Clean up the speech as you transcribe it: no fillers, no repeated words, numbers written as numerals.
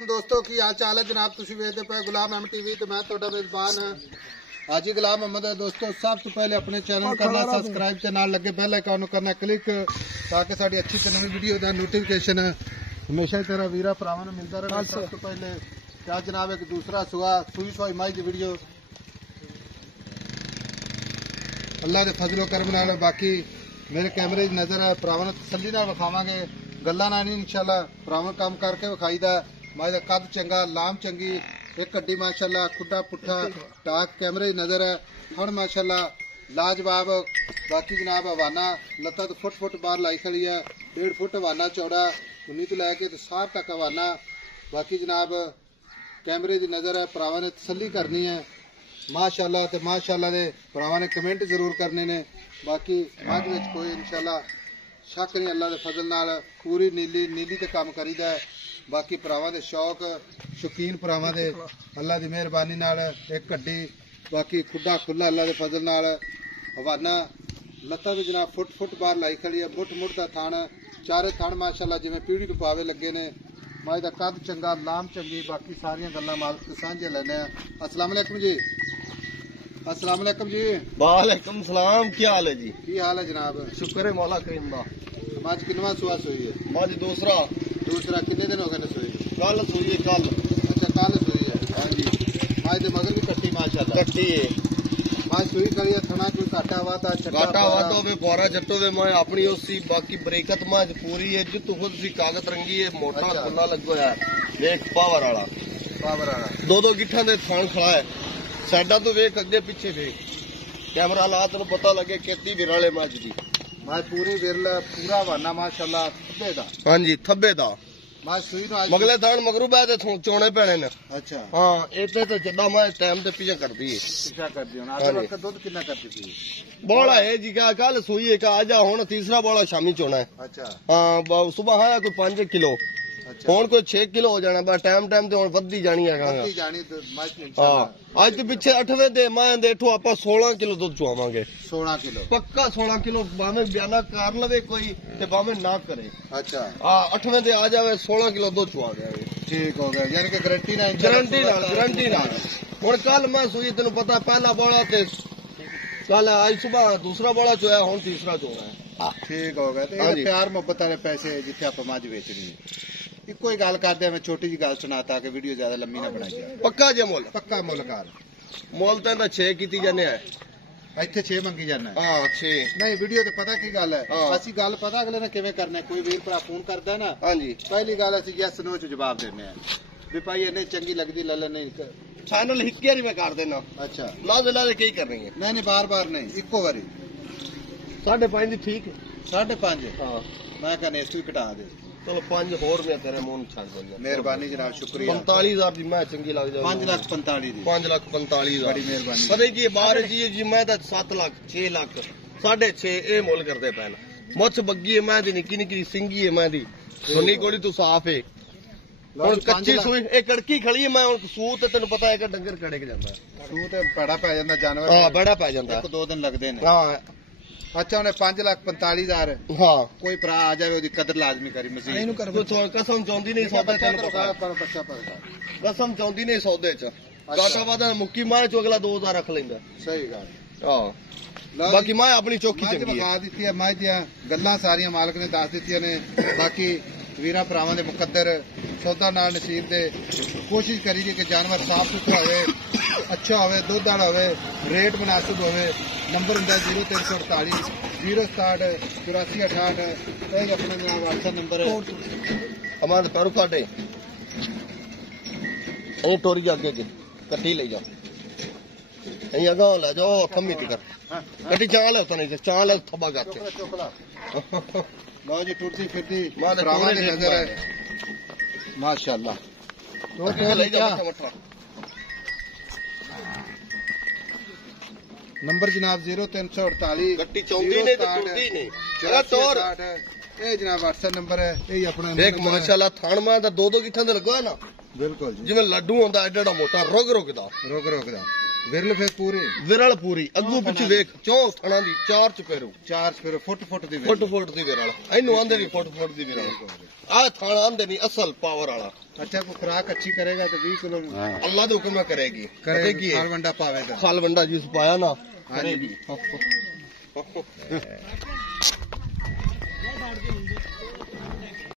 वालेकुम दोस्तों की हाल चाल है जनाब तुम वेखते पे गुलाम MTV तो मैं ਤੁਹਾਡਾ मेजबान हाजी गुलाम अहमद है। दोस्तों सब तो पहले अपने चैनल करना सब्सक्राइब ते नाल लगे बेल आइकन करना क्लिक ताकि साडी अच्छी ते नवी वीडियो दा नोटिफिकेशन हमेशा तेरा वीरा भरावां नूं मिलदा रहे। सब तो पहले क्या जनाब एक दूसरा सुई सोई माई दी वीडियो अल्लाह दे फजलो करम नाल बाकी मेरे कैमरे च नजर है भरावां नूं तसल्ली नाल विखावांगे गल्लां नाल नहीं इंशाअल्लाह भरावां काम करके विखाईदा। माई दा कद चंगा लाम चंगी एक हड्डी माशाअल्लाह खुड्डा पुट्ठा टाक कैमरे नजर है हण माशाअल्लाह लाजवाब। बाकी जनाब हवाना लत्ता तो फुट बाहर लाई खड़ी है 1.5 फुट हवाना चौड़ा 19 तो लैके तो 60 तक हवाना। बाकी जनाब कैमरे की नजर है भरावां ने तसल्ली करनी है माशाअल्लाह ते माशाअल्लाह दे भरावां ने कमेंट जरूर करने ने। बाकी मझ विच कोई इंशाअल्लाह शक नहीं अल्लाह दे फजल नाल पूरी नीली ते काम करीदा है। बाकी भरावां दे शौक शौकीन भरावां दे अल्लाह दी मेहरबानी नाल एक हड्डी बाकी खुड्डा खुला अल्लाह दे फजल नाल हवाना लत्तां भी जनाब फुट बाहर लाई खड़ी है मुठ दा थान चारे थान माशाअल्लाह जिवें पीढ़ी टू पावे लगे ने। माई दा कद चंगा लाम चंगी बाकी सारियां गल्लां मालिक ते सांझे लैने आ। अस्सलाम वालेकुम जी। अस्सलाम वालेकुम जी। वालेकुम सलाम की हाल है जी? की हाल है जनाब? शुक्र है मौला करीम दा। मझ किनवा सुआ सोई है? मझ दूसरा कितने दिन हो गए सोई? कल सोई है कल। अच्छा कल सोई है। हाँ जी मझ दे मगर भी कट्टी माशाअल्लाह कट्टी है मझ सोई खड़ी है थना कोई घाटा वादा घाटा वादा होवे बोरा जट्टो वे मैं अपनी उसी बाकी बरेकत मझ पूरी है जितु खुद सी कागज रंगी है मोटा खुला लगो है देख पावर वाला दो गिट्ठा दे थान खड़ा है साइडा तो वेख अगे पीछे वेख कैमरा ला तेन पता लगे खेती विराले मझ दी मझ पूरी विरल पूरा वाना माशाअल्लाह थब्बे दा। हाँ जी थब्बे दा मझ सुई नो मगले थान मगरू बह ते चोने पैने ने। अच्छा हाँ इतने तो जदा मैं टाइम ते पीछे करदी है पीछा करदी हुन आगे वक्त दूध कितना करती थी? बोला है जी का कल सोई है का आजा हुन तीसरा बोला शामी चोना है। अच्छा हाँ सुबह आया कोई 5 किलो हुन कोई 6 किलो हो जाना बस टाइम ते हुन वधी जानी है। हाँ आज तो पिछे 8वें दे मैं देखो आप 16 किलो दूध चुआवांगे 16 किलो पक्का 16 किलो भावे बयाना कर लवे कोई ते भावे ना करे। अच्छा हाँ 8वें दे आ जावे 16 किलो दूध चुआ देंगे ठीक हो गया यानी कि गारंटी ना हुन कल मैं सुई तेन पता पहला बोला ते कल आज सुबह दूसरा बोला चोया हुन तीसरा चोना है ठीक हो गया। प्यार मोहब्बत वाले पैसे जिथे आप मझ बेचनी इको ही गल करदे मैं छोटी जी गल सुना ताकि वीडियो ज्यादा लंबी ना बनाई जाए। पक्का जे मुल पक्का मुल कर मुल तो 6 कीती जाने है इत्थे 6 मंगी जाना हाँ 6 नहीं वीडियो तो पता की गल है असि गल पता अगले ने किवें करना है कोई वीर भरा फोन करदा ना हाँ जी पहली गल असि यस नो च जवाब देने हैं भी भाई इन्हें चंगी लगदी ले लेने चैनल हिक्के ही मैं कर देना। अच्छा लादे कई कर रही है नहीं बार नहीं इको बारी 5.5 ठीक है 5.5 हाँ मैं कहने इस भी घटा दे चलो 5 होर मैं तेरे मुंह छान देना मेहरबानी जनाब शुक्रिया 45,000 दी मैं चंगी लग जाए 5,45,000 दी 5,45,000 बड़ी मेहरबानी पता की बाहर जी मैं तो 7 लाख 6 लाख 6.5 ये मोल करते पैन मुछ बग्गी है मैं दी निक्की सिंगी है मैं दी सुनी कोड़ी तू साफ है ਹੁਣ ਕੱਚੀ ਸੂਈ ਇਹ ਕੜਕੀ ਖੜੀ ਮੈਂ ਹੁਣ ਸੂਤ ਤੇ ਤੈਨੂੰ ਪਤਾ ਹੈ ਕਿ ਡੰਗਰ ਕੜੇ ਕੇ ਜਾਂਦਾ ਸੂਤ ਤੇ ਬੜਾ ਪੈ ਜਾਂਦਾ ਜਾਨਵਰ ਹਾਂ ਬੜਾ ਪੈ ਜਾਂਦਾ 1-2 ਦਿਨ ਲੱਗਦੇ ਨੇ ਹਾਂ ਅੱਛਾ ਉਹਨੇ 5,45,000 ਹਾਂ ਕੋਈ ਭਰਾ ਆ ਜਾਵੇ ਉਹਦੀ ਕਦਰ ਲਾਜ਼ਮੀ ਕਰੀ ਮਜ਼ੀਦ ਇਹਨੂੰ ਕਰ ਕਸਮ ਚਾਹੁੰਦੀ ਨਹੀਂ ਸੌਦੇ ਤੈਨੂੰ ਪਤਾ ਪਰ ਬੱਚਾ ਪੜਦਾ ਕਸਮ ਚਾਹੁੰਦੀ ਨਹੀਂ ਸੌਦੇ ਚ ਘਾਟਾ ਵਾਦਾ ਮੁੱਕੀ ਮਾਰ ਚ ਅਗਲਾ 2,000 ਰੱਖ ਲੈਂਦਾ ਸਹੀ ਗੱਲ ਹਾਂ ਬਾਕੀ ਮੈਂ ਆਪਣੀ ਚੌਕੀ ਚੰਗੀ ਹੈ ਬਤਾ ਦਿੱਤੀ ਹੈ ਮੈਂ ਦੀਆਂ ਗੱਲਾਂ ਸਾਰੀਆਂ ਮਾਲਕ ਨੇ ਦੱਸ ਦਿੱਤੀਆਂ ਨੇ। ਬਾਕੀ ਵੀਰਾਂ ਭਰਾਵਾਂ ਦੇ ਮੁਕੱਦਰ सौदा नाल नसीब दे कोशिश करिए कि जानवर साफ सुथरा हो अच्छा हो दुध वाला हो रेट मुनासिब हो। नंबर होंगे 0348 067 8468 यही अपना जनाब व्हाट्सएप नंबर है हमारे पैरू फाटे टोरी अगे जी कट्टी ले जाओ अगा ले जाओ थम्मी कर कट्टी चाल है नहीं चाल है थब्बा करके लो जी टूटती फिरती नजर है माशाअल्लाह नंबर जनाब 0348 गट्टी चौंदी नहीं जनाब व्हाट्सएप नंबर है यही अपना देख माशाअल्लाह थान मां दा 2-2 गिट्ठां दे लगा ना बिल्कुल जिवें लड्डू होंदा एडा मोटा रुग रुगदा ਵਿਰਲ ਫਿਰ ਪੂਰੀ ਵਿਰਲ ਪੂਰੀ ਅੱਗੂ ਪਿੱਛੇ ਵੇਖ ਚੌਂ ਥਣਾ ਦੀ ਚਾਰ ਚਪੇਰੂ ਫੁੱਟ ਦੀ ਫੁੱਟ ਦੀ ਵਿਰਲ ਇਹਨੂੰ ਆਂਦੇ ਨਹੀਂ ਫੁੱਟ ਦੀ ਵਿਰਲ ਆ ਥਾਣਾ ਆਂਦੇ ਨਹੀਂ ਅਸਲ ਪਾਵਰ ਵਾਲਾ ਅੱਛਾ ਕੋ ਖੁਰਾਕ ਅੱਛੀ ਕਰੇਗਾ ਤਾਂ 20 ਕਿਲੋ ਅੱਲਾ ਦੇ ਹੁਕਮ ਨਾਲ ਕਰੇਗੀ ਕਰੇਗੀ ਖਾਲ ਵੰਡਾ ਪਾਵੇਗਾ ਖਾਲ ਵੰਡਾ ਜਿਸ ਪਾਇਆ ਨਾ ਹਾਂਜੀ ਕਰੇਗੀ